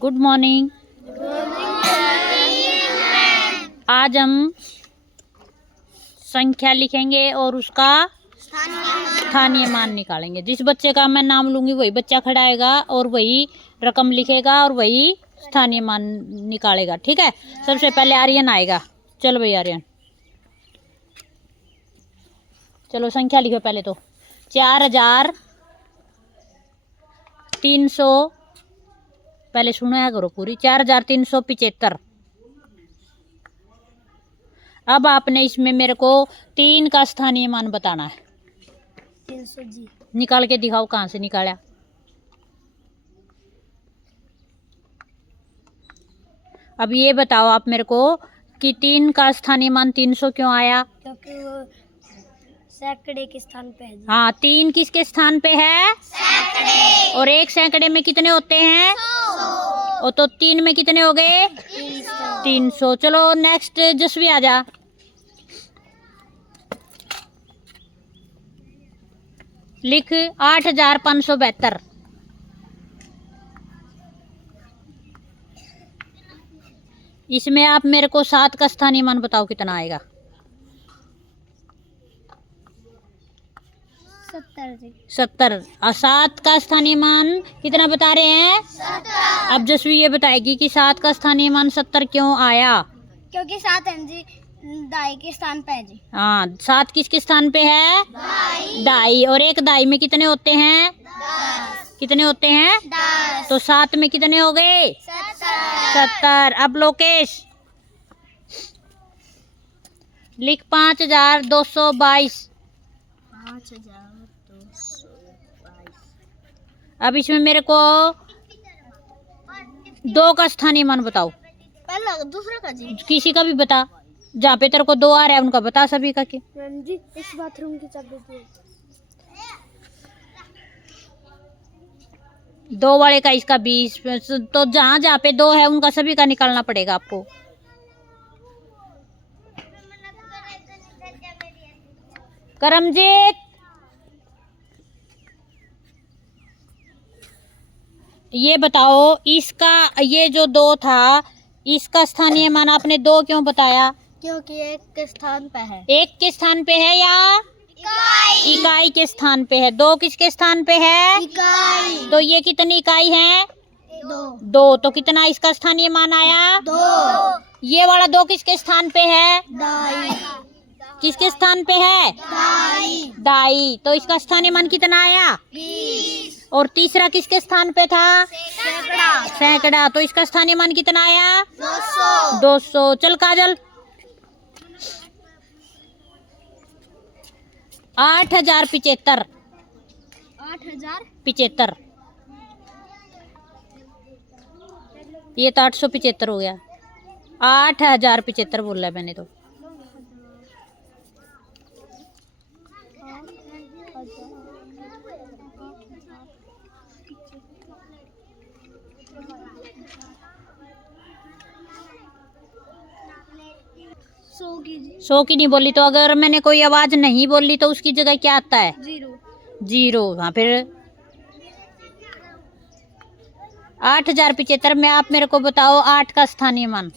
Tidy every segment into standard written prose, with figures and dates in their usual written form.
Good morning. आज हम संख्या लिखेंगे और उसका स्थानीय मान निकालेंगे। जिस बच्चे का मैं नाम लूंगी वही बच्चा खड़ा आएगा और वही रकम लिखेगा और वही स्थानीय मान निकालेगा। ठीक है, सबसे पहले आर्यन आएगा। चलो भाई आर्यन, चलो संख्या लिखो पहले तो। 4300, पहले सुना करो पूरी। 4375। अब आपने इसमें मेरे को 3 का स्थानीय मान बताना है। 300 जी। निकाल के दिखाओ, कहाँ से निकाला। अब ये बताओ आप मेरे को कि 3 का स्थानीय मान 300 क्यों आया? क्योंकि वो सैकड़े के स्थान पे है जी। हाँ, 3 किसके स्थान पे है? सैकड़े। और एक सैकड़े में कितने होते हैं? 100। और तो 3 में कितने हो गए? 300। चलो नेक्स्ट जसवी आ जा। लिख 8572। इसमें आप मेरे को 7 का स्थानीय मान बताओ कितना आएगा। 70 जी। 70। और 7 का स्थानीय मान कितना बता रहे हैं? 70। अब जसवी ये बताएगी कि 7 का स्थानीय मान 70 क्यों आया। क्योंकि 7 है जी दाई के स्थान पे है जी। हाँ, 7 किसके स्थान पे है? दाई। और एक दाई में कितने होते हैं? 10। कितने होते हैं? 10। तो 7 में कितने हो गए? 70। अब लोकेश लिख 5222। 5222। अब इसमें मेरे को 2 का स्थानीय मान बताओ। पहला दूसरा का जी। किसी का भी बता, जहाँ पे तेरे को 2 आ रहा है उनका बता सभी का। के मैम जी इस बाथरूम की चाबी दे। 2 वाले का इसका 20। तो जहाँ जहाँ पे 2 है उनका सभी का निकालना पड़ेगा आपको। करमजीत, ये बताओ इसका, ये जो 2 था इसका स्थानीय मान आपने 2 क्यों बताया? क्योंकि एक के स्थान पे है। एक के स्थान पे है या इकाई के स्थान पे है? 2 किसके स्थान पे है? इकाई। तो ये कितनी इकाई है? 2। तो कितना इसका स्थानीय मान आया? 2। ये वाला 2 किसके स्थान पे है? दाई। किसके स्थान पे है? दाई। दाई। तो इसका स्थानीय मान कितना आया? 20। और तीसरा किसके स्थान पे था? सैकड़ा। सैकड़ा। तो इसका स्थानीय मान कितना आया? 200। 200। चल काजल, 8075। 8075। ये तो 875 हो गया। 8075 बोल रहा है मैंने तो। सौ की नहीं बोली तो अगर मैंने कोई आवाज नहीं बोली तो उसकी जगह क्या आता है? 0। हाँ, फिर 8075 में आप मेरे को बताओ 8 का स्थानीय मान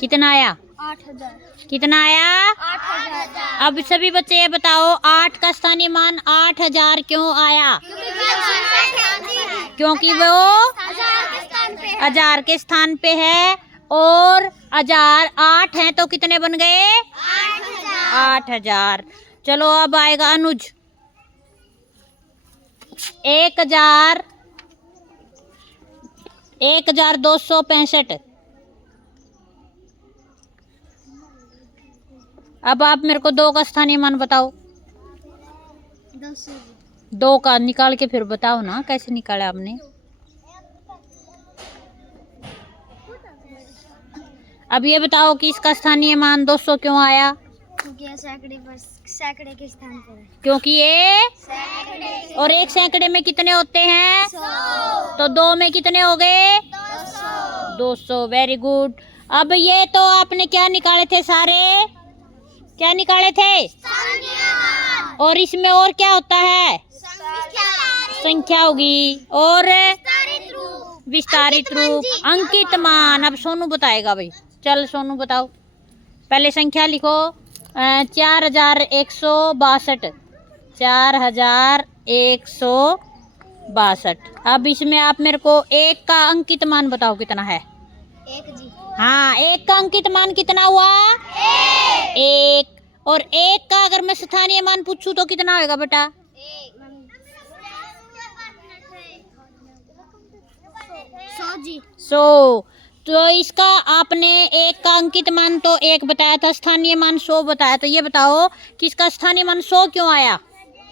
कितना आया? 8000। कितना आया? 8000। अब सभी बच्चे ये बताओ 8 का स्थानीय मान 8000 क्यों आया? क्योंकि वो 1000 के स्थान पे है और 1000 8 हैं तो कितने बन गए? 8000। चलो अब आएगा अनुज। 1265। अब आप मेरे को 2 का स्थानीय मान बताओ। 2 का निकाल के फिर बताओ ना कैसे निकाला आपने। अब ये बताओ कि इसका स्थानीय मान 200 क्यों आया? क्योंकि ये सैकड़े के स्थान पर है। क्योंकि ये सैकड़े। और एक सैकड़े में कितने होते हैं? 100। तो 2 में कितने हो गए? 200। Very good. अब ये तो आपने क्या निकाले थे सारे? क्या निकाले थे? और इसमें और क्या होता है? संख्या होगी। और विस्तारित रूप, अंकित मान। अब सोनू बताएगा भाई। चल सोनू बताओ। पहले संख्या लिखो। 4162। 4162। अब इसमें आप मेरे को एक का अंकित मान बताओ कितना है? एक जी। हाँ, एक का अंकित मान कितना हुआ? एक। और एक का अगर मैं स्थानीय मान पूछूं तो कितना होगा बेटा? 100 जी। 100। तो इसका आपने एक का अंकित मान तो 1 बताया था, स्थानीय मान 100 बताया। तो ये बताओ कि इसका स्थानीय मान 100 क्यों आया?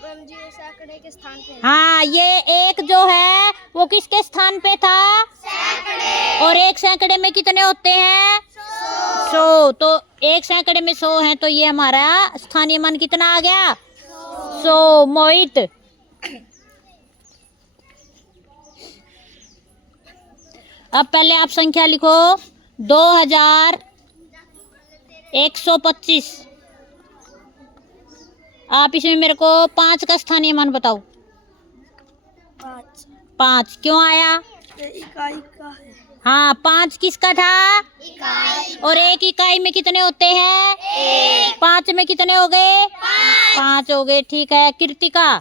जी सैकड़े के स्थान पे। हाँ, ये एक जो है वो किसके स्थान पे था? सैकड़े। और एक सैकड़े में कितने होते हैं? 100। तो एक सैकड़े में 100 है, तो ये हमारा स्थानीय मान कितना आ गया? 100। मोहित, अब पहले आप संख्या लिखो। 2125। आप इसमें मेरे को 5 का स्थानीय मान बताओ। 5 क्यों आया? इकाई का है। हाँ, 5 किसका था? इकाई। और एक इकाई में कितने होते हैं? 5 में कितने हो गए? 5 हो गए। ठीक है। कृतिका,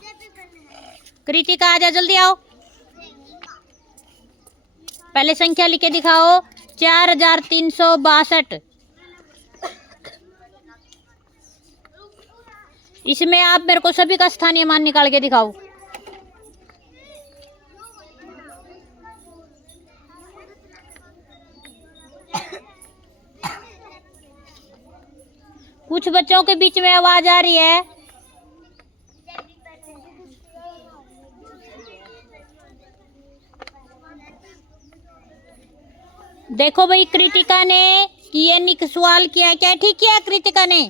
कृतिका आजा, जल्दी आओ। पहले संख्या लिख के दिखाओ। 4362। इसमें आप मेरे को सभी का स्थानीय मान निकाल के दिखाओ। कुछ बच्चों के बीच में आवाज आ रही है। देखो भाई, कृतिका ने ये सवाल किया, क्या ठीक किया कृतिका ने?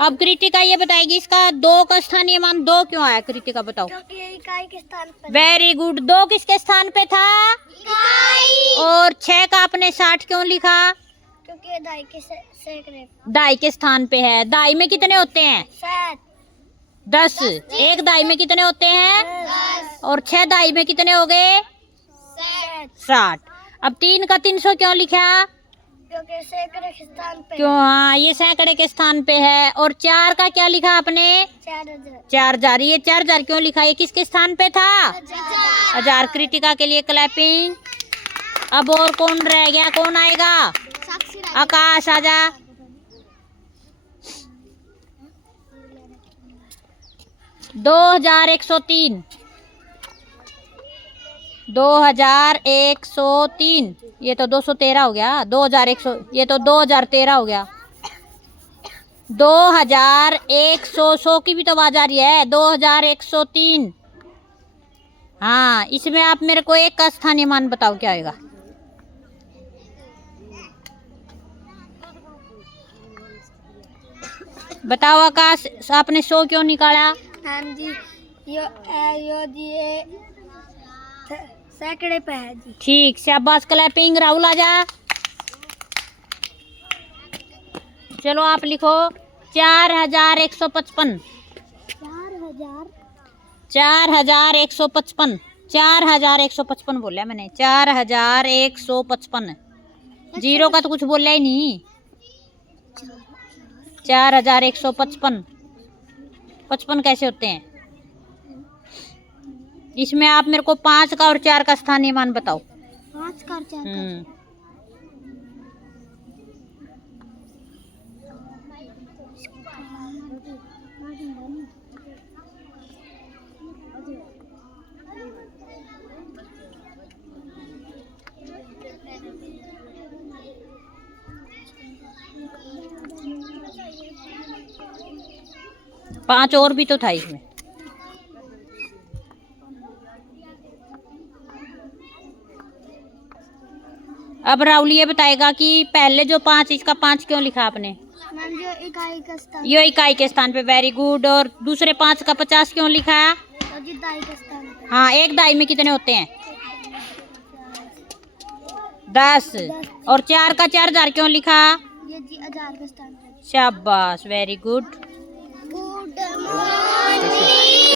अब कृतिका ये बताएगी इसका 2 का स्थानीय मान 2 क्यों आया? कृतिका बताओ। क्योंकि ये इकाई के स्थान पर। Very good. 2 किसके स्थान पे था? इकाई। और 6 का आपने 60 क्यों लिखा? क्योंकि ये दाई के सैकड़े। दाई के स्थान पे है। दाई में कितने होते हैं? 10। एक दाई में कितने होते हैं? 10। और 6 दाई में कितने हो गए? 60। अब 3 का 300 क्यों लिखा? क्योंकि सैकड़े के स्थान पे। क्यों? हाँ, ये सैकड़े के स्थान पे है। और 4 का क्या लिखा आपने? 4000। 4000। ये 4000 क्यों लिखा? ये किसके स्थान पे था? 1000। कृतिका के लिए क्लैपिंग। अब और कौन रह गया? कौन आएगा? आकाश आजा। 2103। 2103। ये तो 213 हो गया। 2100, ये तो 2013 हो गया। 2100, 100 की भी तो आवाज आ रही है। 2103। हाँ, इसमें आप मेरे को एक का स्थानीय मान बताओ क्या होगा? बताओ आकाश, आपने 100 क्यों निकाला? हाँ जी, यो जी ये सैकड़े पे है जी। ठीक, शाबाश, क्लैपिंग। राहुल आजा। चलो आप लिखो। 4155। 4155। 4155 बोला मैंने। 4155। जीरो का तो कुछ बोला ही नहीं। 4155। 55 कैसे होते हैं? इसमें आप मेरे को 5 का और 4 का स्थानीय मान बताओ। 5 का और 4 का। 5 और भी तो था इसमें। अब राहुल ये बताएगा कि पहले जो 5, इसका 5 क्यों लिखा आपने? मैम जो इकाई का स्थान। ये इकाई के स्थान पे। Very good. और दूसरे 5 का 50 क्यों लिखा? तो जी दाई के स्थान पे। हाँ, एक दाई में कितने होते हैं? 10। और 4 का 4000 क्यों लिखा? ये जी 1000 के स्थान पे। शाबाश, वेरी गुड।